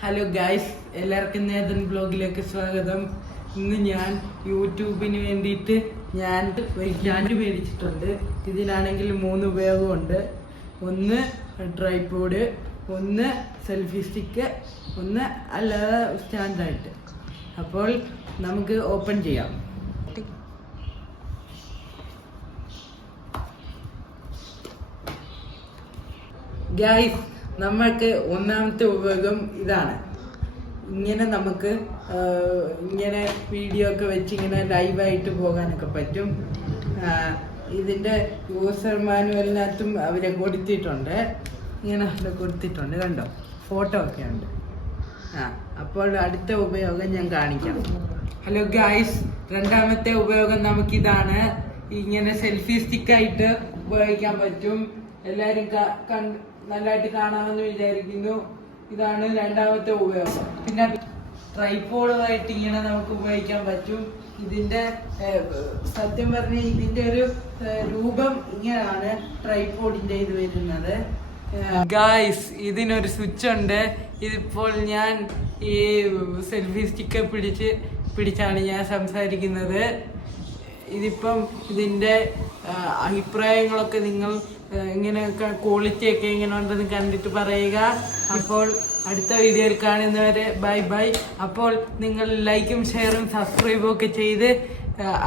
Hello guys, എല്ലാവർക്കും Nathan ബ്ലോഗിലേക്ക് സ്വാഗതം. ഇന്ന് ഞാൻ യൂട്യൂബിന് വേണ്ടിയിട്ട് ഞാൻ ഒരു സ്റ്റാൻഡ് മേടിച്ചിട്ടുണ്ട്. ഇതിനാണെങ്കിൽ 3 ഉപയോഗമുണ്ട്. ഒന്ന് ട്രൈപോഡ്, ഒന്ന് സെൽഫി സ്റ്റിക്ക്, ഒന്ന് അല്ലാതെ സ്റ്റാൻഡായിട്ട്. അപ്പോൾ നമുക്ക് ഓപ്പൺ ചെയ്യാം. ഗൈസ്, നമ്മൾക്ക് ഒന്നാമത്തെ ഉപയോഗം ഇതാണ്. ഇങ്ങനെ നമുക്ക് ഇങ്ങനെ വീഡിയോ ഒക്കെ വെച്ച് ഇങ്ങനെ ലൈവായിട്ട് പോകാനൊക്കെ പറ്റും. ഇതിൻ്റെ യൂസർ മാനുവലിനകത്തും അവരെ കൊടുത്തിട്ടുണ്ട്. ഇങ്ങനെ കൊടുത്തിട്ടുണ്ട്, കണ്ടോ, ഫോട്ടോ ഒക്കെ ഉണ്ട്. അപ്പോൾ അടുത്ത ഉപയോഗം ഞാൻ കാണിക്കാം. ഹലോ ഗായ്സ്, രണ്ടാമത്തെ ഉപയോഗം നമുക്കിതാണ്. ഇങ്ങനെ സെൽഫി സ്റ്റിക്കായിട്ട് ഉപയോഗിക്കാൻ പറ്റും. എല്ലാവരും നല്ലതായിട്ട് കാണാമെന്ന് വിചാരിക്കുന്നു. ഇതാണ് രണ്ടാമത്തെ ഉപയോഗം. പിന്നെ ട്രൈപോഡുമായിട്ട് ഇങ്ങനെ നമുക്ക് ഉപയോഗിക്കാൻ പറ്റും. ഇതിന്റെ സത്യം പറഞ്ഞ ഇതിന്റെ ഒരു രൂപം ഇങ്ങനെയാണ് ട്രൈപോഡിന്റെ ഇത് വരുന്നത്. ഗായ്സ്, ഇതിനൊരു സ്വിച്ച് ഉണ്ട്. ഇതിപ്പോൾ ഞാൻ ഈ സെൽഫി സ്റ്റിക്ക് പിടിച്ചാണ് ഞാൻ സംസാരിക്കുന്നത്. ഇതിപ്പം ഇതിന്റെ അഭിപ്രായങ്ങളൊക്കെ നിങ്ങൾ ഇങ്ങനെയൊക്കെ ക്വാളിറ്റി ഒക്കെ എങ്ങനെ ഉണ്ടെന്ന് കണ്ടിട്ട് പറയുക. അപ്പോൾ അടുത്ത വീഡിയോയിൽ കാണുന്നവരെ ബൈ ബൈ. അപ്പോൾ നിങ്ങൾ ലൈക്കും ഷെയറും സബ്സ്ക്രൈബും ഒക്കെ ചെയ്ത്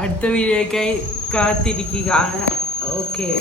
അടുത്ത വീഡിയോയ്ക്കായി കാത്തിരിക്കുക. ഓക്കെ.